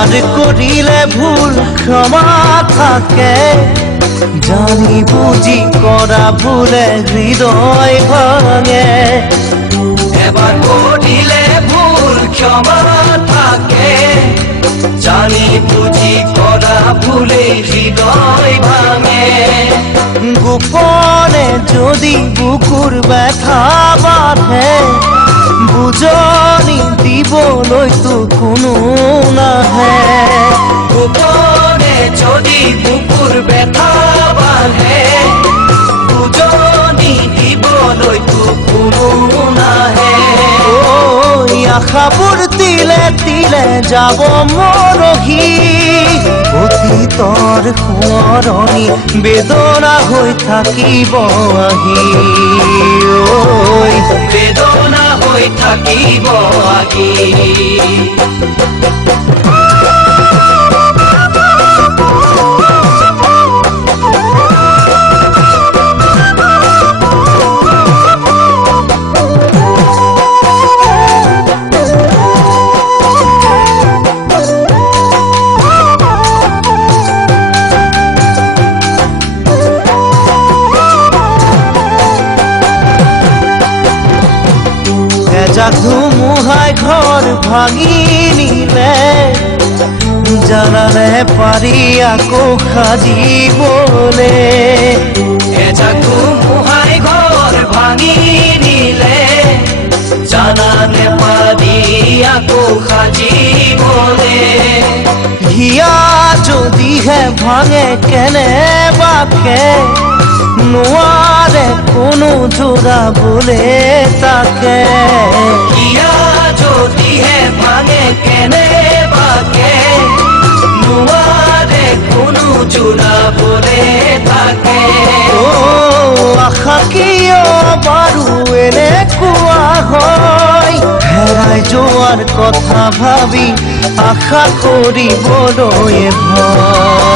এবাৰ কৰিলে ভুল ক্ষমা থাকে, জানি বুজি কৰা ভুলে হৃদয় ভাঙে। এবাৰ কৰিলে ভুল ক্ষমা থাকে, জানি বুজি কৰা ভুলে হৃদয় ভাঙে। গোপনে যদি বুকুৰ ব্যথা বাঁধে, বুজনি দিবলৈতো কোনো নাহে। গোপনে যদি বুকুৰ ব্যথা বাঁধে, বুজনি দিবলৈতো কোনো নাহে। আশাবোৰ তিলে তিলে যাব মৰহি, অতীতৰ সোঁৱৰণি বেদনা হৈ থাকিব আহি। বেদনা হৈ থাকিব আহি। এজাক ধুমুহাই ঘৰ ভাঙি নিলে, জানানে পাৰি আকৌ সাজিবলে। এজাক ধুমুহাই ঘৰ ভাঙি নিলে, জানানে পাৰি আকৌ সাজিবলে। হিয়া যদিহে ভাঙে কেনেবাকে, নোৱাৰে কোনো জোৰাবলে তাকে। হিয়া যদিহে ভাঙে কেনেবাকে, নোৱাৰে কোনো জোৰাবলে তাকে। আশা কিয় বাৰু এনেকুৱা হয়, হেৰাই যোৱাৰ কথা ভাবি আশা কৰিবলৈ ভয়।